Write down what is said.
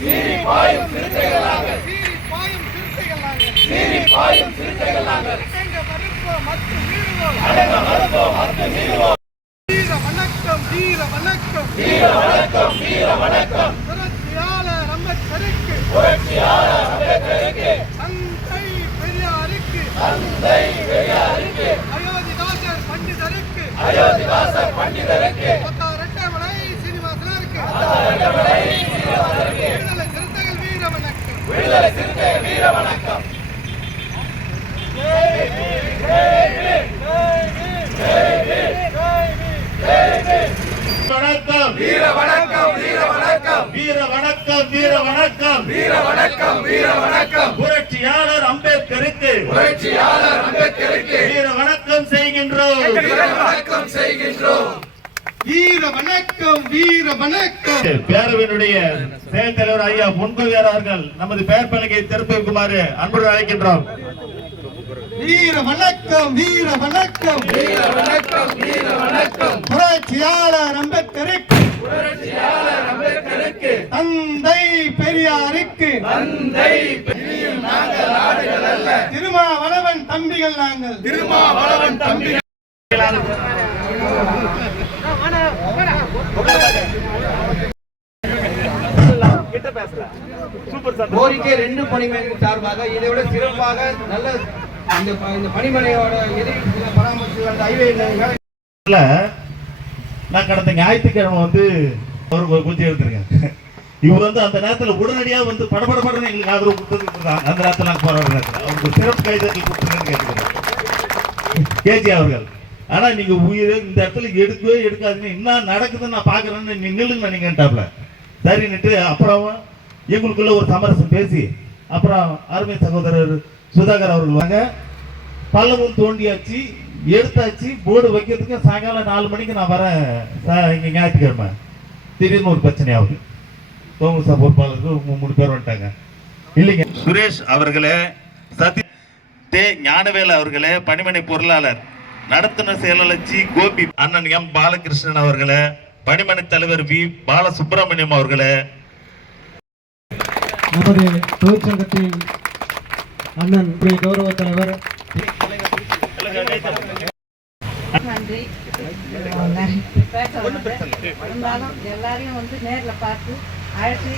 சீறி பாயும் சிறுத்தைகள் நாங்கள். அடங்க மறுப்போம் மற்றும் மீறுவோம். வீர வணக்கம் புரட்சியாளர் அம்பேத்கருக்கு. தந்தை பெரியாருக்கு. அயோத்திதாசர் பண்டிதருக்கு. ரெட்டமலை சீனிவாசனருக்கு. விடுதலை சிறுத்தைகள் வீர வணக்கம். வணக்கம் வீர வணக்கம் புரட்சியாளர் அம்பேத்கருக்கு வீர வணக்கம் செய்கின்றோம். பேரவையினுடைய செயல் தலைவர் ஐயா முன்கோவியார் அவர்கள் நமது பெயர் பலகையை திறந்து வைக்குமாறு அன்புடன் அழைக்கின்றோம். வீர வணக்கம் புரட்சியாளர் அம்பேத்கருக்கு. தந்தை பெரியாருக்கு. திருமாவளவன் தம்பிகள் நாங்கள். கோரிக்கை 2 பணிமனைகள் சார்பாக இதை விட சிறப்பாக நல்ல இந்த பணிமனையோட பராமரித்து வந்த ஹைவே நான் கடந்த ஞாயிற்றுக்கிழமை வந்து ஒரு கொஞ்சம் எடுத்திருக்கேன். இவர் வந்து அந்த நேரத்தில் உடனடியாக வந்து படபடன்னு எங்களுக்கு ஆதரவு கொடுத்துருக்காங்க. அந்த நேரத்தில் நாங்கள் போராடுற நேரத்தில் அவருக்கு சிறப்பு கைதட்டல் கொடுத்துருக்கேன்னு கேட்டுக்கிறேன் கேஜி அவர்கள். ஆனால் நீங்கள் உயிர் இந்த இடத்துல எடுக்கவே எடுக்காதீங்க, என்ன நடக்குதுன்னு நான் பார்க்குறேன்னு நீ நில்லுங்க நீங்கன்ட்டாப்ல. சரின்னுட்டு அப்புறம் எங்களுக்குள்ள ஒரு சமரசம் பேசி அப்புறம் அருமை சகோதரர் சுதாகர் அவர்கள் வாங்க பள்ளமும் தோண்டியாச்சு, எடுத்தாச்சு, போர்டு வைக்கிறதுக்கு சாயங்காலம் 4 மணிக்கு நான் வரேன். இங்கே ஞாயிற்றுக்கிழமை திடீர்னு ஒரு பிரச்சனை ஆகுது. காங்கிரஸ் பொறுப்பாளருக்கு 3 பேர் வந்துட்டாங்க இல்லைங்க. சுரேஷ் அவர்களே, சத்ய தே ஞானவேல் அவர்களே, பணிமனை பொருளாளர் நடத்துனர் செயலாளர் ஜி கோபி, அண்ணன் எம் பாலகிருஷ்ணன் அவர்களே, பணிமனை தலைவர் வி பாலசுப்ரமணியம் அவர்களே, நமது தொழிற்சங்கத்தின் அண்ணன் கௌரவ தலைவர் நன்றி. இருந்தாலும் எல்லாரையும் வந்து நேரில் பார்த்து அழைச்சி